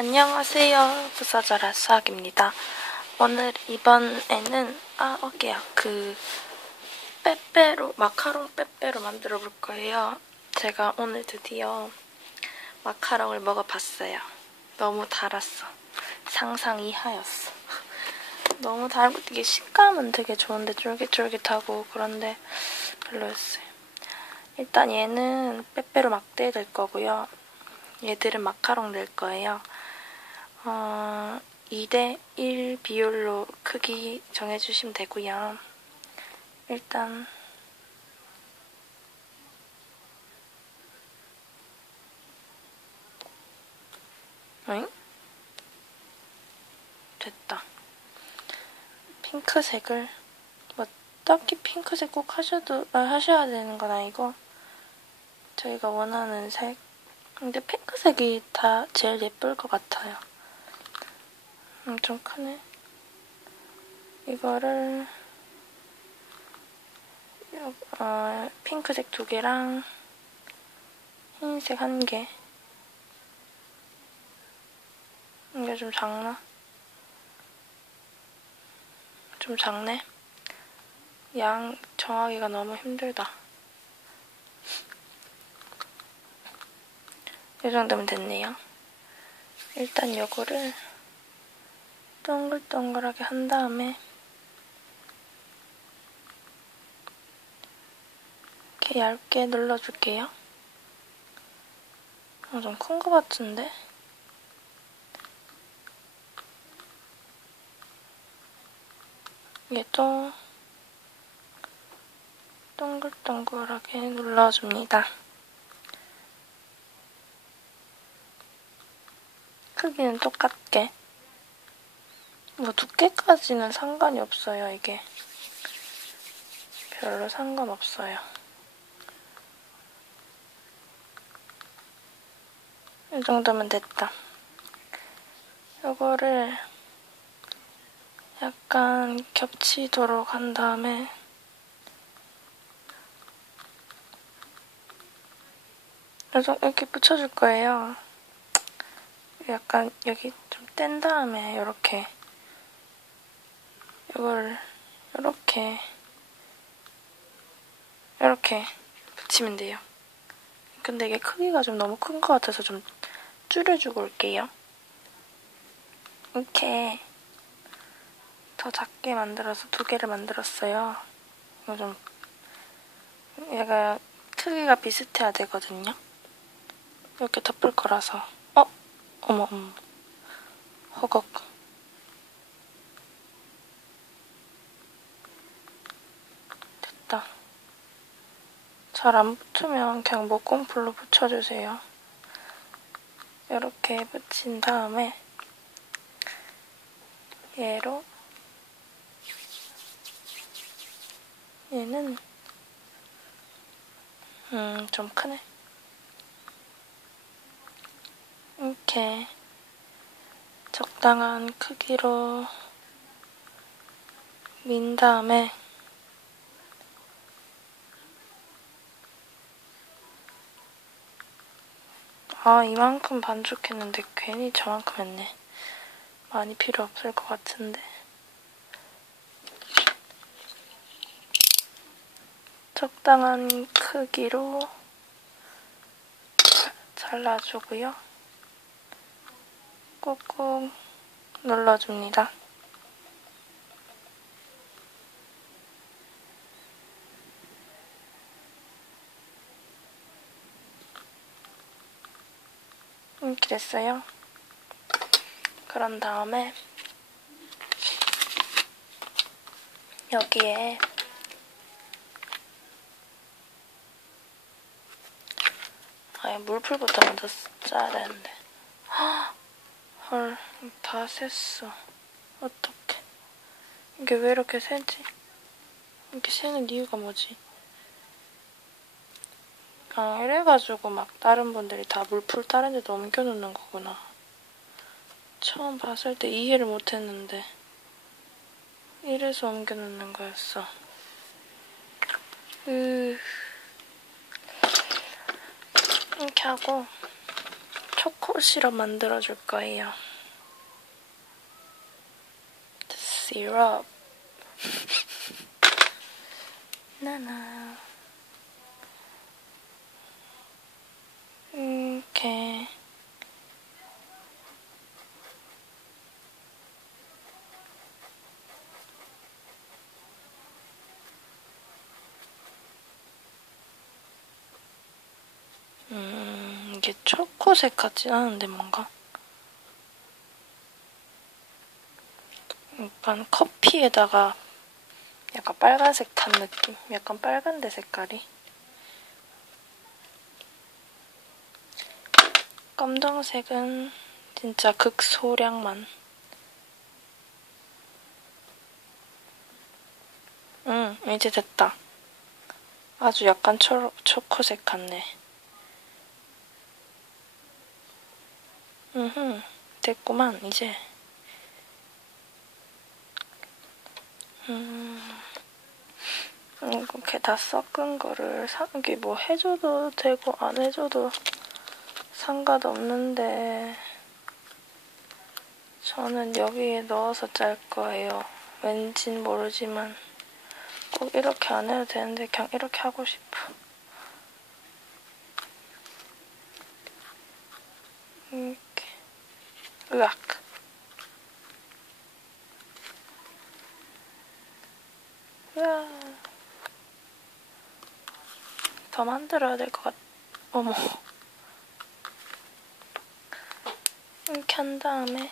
안녕하세요. 부사자라 수학입니다. 오늘 이번에는 아 어깨야 그 빼빼로 마카롱 빼빼로 만들어 볼 거예요. 제가 오늘 드디어 마카롱을 먹어봤어요. 너무 달았어. 상상 이하였어. 너무 달고 이게 식감은 되게 좋은데 쫄깃쫄깃하고 그런데 별로였어요. 일단 얘는 빼빼로 막대 될 거고요. 얘들은 마카롱 낼 거예요. 어, 2대 1 비율로 크기 정해주시면 되고요. 일단 응? 됐다. 핑크색을 뭐 딱히 핑크색 꼭 하셔도 아, 하셔야 되는 건 아니고 저희가 원하는 색 근데 핑크색이 다 제일 예쁠 것 같아요. 음, 좀 크네. 이거를 어, 핑크색 두 개랑 흰색 한 개. 이게 좀 작나? 좀 작네. 양 정하기가 너무 힘들다. 이 정도면 됐네요. 일단 요거를 동글동글하게 한 다음에 이렇게 얇게 눌러줄게요. 어, 좀큰 것 같은데? 얘도 동글동글하게 눌러줍니다. 크기는 똑같게. 뭐 두께까지는 상관이 없어요, 이게. 별로 상관없어요. 이 정도면 됐다. 이거를 약간 겹치도록 한 다음에 이렇게 붙여줄 거예요. 약간 여기 좀 뗀 다음에 이렇게 이걸 이렇게 이렇게 붙이면 돼요. 근데 이게 크기가 좀 너무 큰 것 같아서 좀 줄여주고 올게요. 이렇게 더 작게 만들어서 두 개를 만들었어요. 이거 좀 얘가 크기가 비슷해야 되거든요. 이렇게 덮을 거라서 어머, 어머. 허걱. 됐다. 잘 안 붙으면 그냥 목공풀로 붙여주세요. 이렇게 붙인 다음에 얘로 얘는 음, 좀 크네. 이렇게 적당한 크기로 민 다음에 아 이만큼 반죽했는데 괜히 저만큼 했네. 많이 필요 없을 것 같은데. 적당한 크기로 잘라주고요. 꾹꾹 눌러줍니다. 됐어요. 그런 다음에 여기에 아예 물풀부터 먼저 짜야 되는데 헐, 다 셌어. 어떡해. 이게 왜 이렇게 세지? 이렇게 세는 이유가 뭐지? 아, 이래가지고 막 다른 분들이 다 물풀 다른 데도 옮겨놓는 거구나. 처음 봤을 때 이해를 못했는데 이래서 옮겨놓는 거였어. 으... 이렇게 하고 메이플 시럽 만들어줄 거예요. 시럽. 나나. 이렇게. 음, 이게 초코색 같진 않은데 뭔가? 약간 커피에다가 약간 빨간색 탄 느낌? 약간 빨간데 색깔이? 검정색은 진짜 극소량만. 응, 이제 됐다. 아주 약간 초, 초코색 같네. 음흠, 됐구만, 이제. 음, 이렇게 다 섞은 거를 이게 뭐 해줘도 되고 안 해줘도 상관없는데 저는 여기에 넣어서 짤 거예요. 왠진 모르지만 꼭 이렇게 안 해도 되는데 그냥 이렇게 하고 싶어. 이렇게 으악 으아 더 만들어야 될 것 같... 어머 이렇게 한 다음에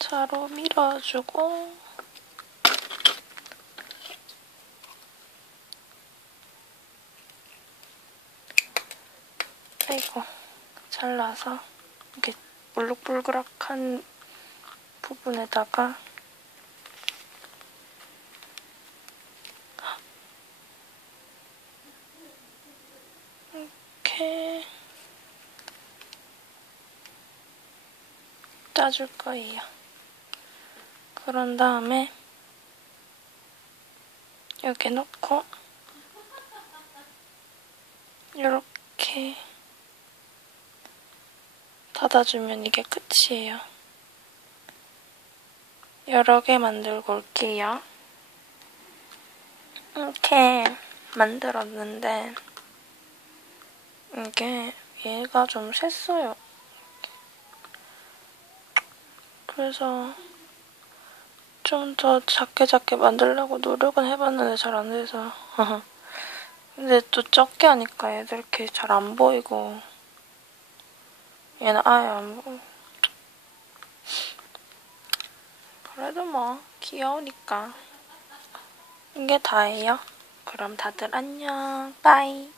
자로 밀어주고 아이고 잘라서 이렇게 울룩불그락한 부분에다가 이렇게 짜줄 거예요. 그런 다음에 여기 넣고 이렇게 닫아주면 이게 끝이에요. 여러 개 만들고 올게요. 이렇게 만들었는데 이게 얘가 좀 샜어요. 그래서 좀 더 작게 작게 만들려고 노력은 해봤는데 잘 안 돼서 근데 또 적게 하니까 애들 이렇게 잘 안 보이고 얘는 아예 안 보여 그래도 뭐 귀여우니까 이게 다예요. 그럼 다들 안녕. 빠이.